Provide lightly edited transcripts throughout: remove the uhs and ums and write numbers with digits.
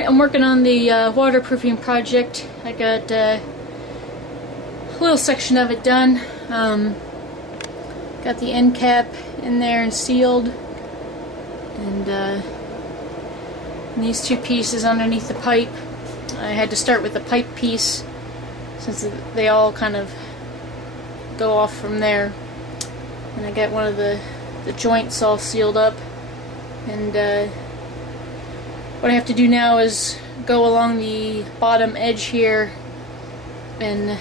Alright, I'm working on the waterproofing project. I got a little section of it done. Got the end cap in there and sealed. And these two pieces underneath the pipe. I had to start with the pipe piece since they all kind of go off from there. And I got one of the joints all sealed up. And what I have to do now is go along the bottom edge here and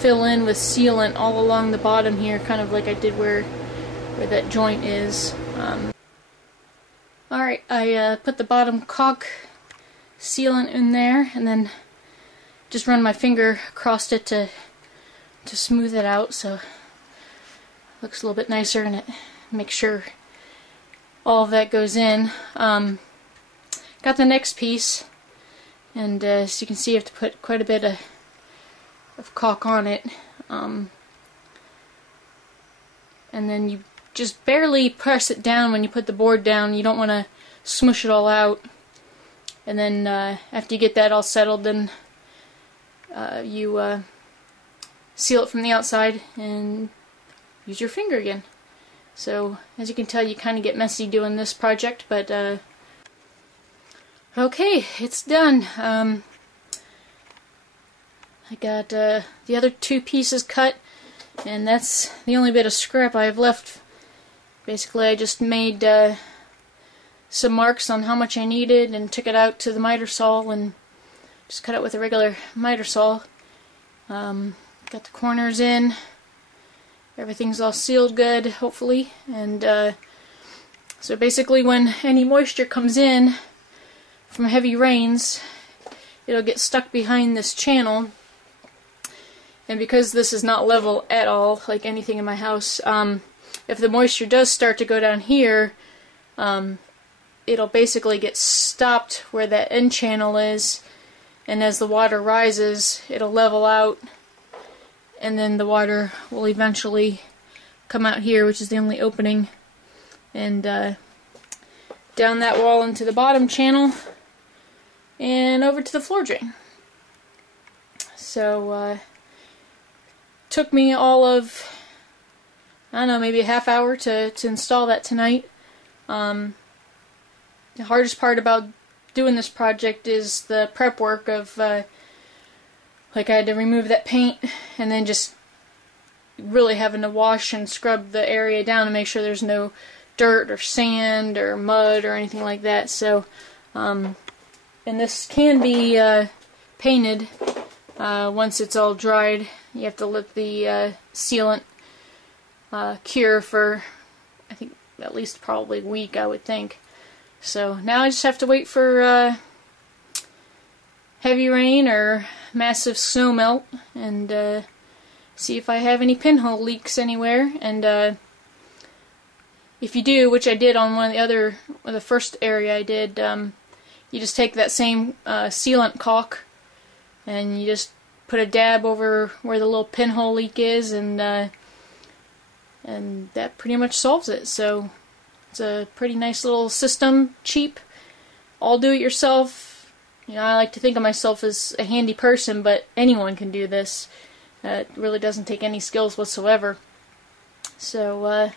fill in with sealant all along the bottom here, kind of like I did where that joint is. Alright, I put the bottom caulk sealant in there and then just run my finger across it to smooth it out so it looks a little bit nicer, and it makes sure all of that goes in. Got the next piece, and as you can see, I have to put quite a bit of caulk on it, and then you just barely press it down when you put the board down. You don't want to smush it all out. And then after you get that all settled, then you seal it from the outside and use your finger again. So as you can tell, you kind of get messy doing this project, but okay, it's done. I got the other two pieces cut, and that's the only bit of scrap I have left. Basically, I just made some marks on how much I needed and took it out to the miter saw and just cut it with a regular miter saw. Got the corners in. Everything's all sealed good, hopefully. And so basically, when any moisture comes in from heavy rains, it'll get stuck behind this channel. And because this is not level at all, like anything in my house, if the moisture does start to go down here, it'll basically get stopped where that end channel is, and as the water rises, it'll level out, and then the water will eventually come out here, which is the only opening, and down that wall into the bottom channel and over to the floor drain. So took me all of, I don't know, maybe a half hour to install that tonight. The hardest part about doing this project is the prep work of like I had to remove that paint and then just really having to wash and scrub the area down to make sure there's no dirt or sand or mud or anything like that. So and this can be painted once it's all dried. You have to let the sealant cure for, I think, at least probably a week, I would think. So now I just have to wait for heavy rain or massive snow melt and see if I have any pinhole leaks anywhere. And if you do, which I did on the first area I did, you just take that same sealant caulk and you just put a dab over where the little pinhole leak is, and that pretty much solves it. So it's a pretty nice little system, cheap, all do it yourself. You know, I like to think of myself as a handy person, but anyone can do this. It really doesn't take any skills whatsoever. So if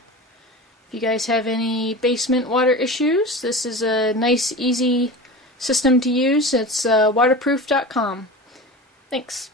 you guys have any basement water issues, this is a nice, easy system to use. It's waterproof.com. Thanks.